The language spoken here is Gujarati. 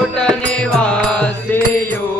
કોટ નિવાસીઓ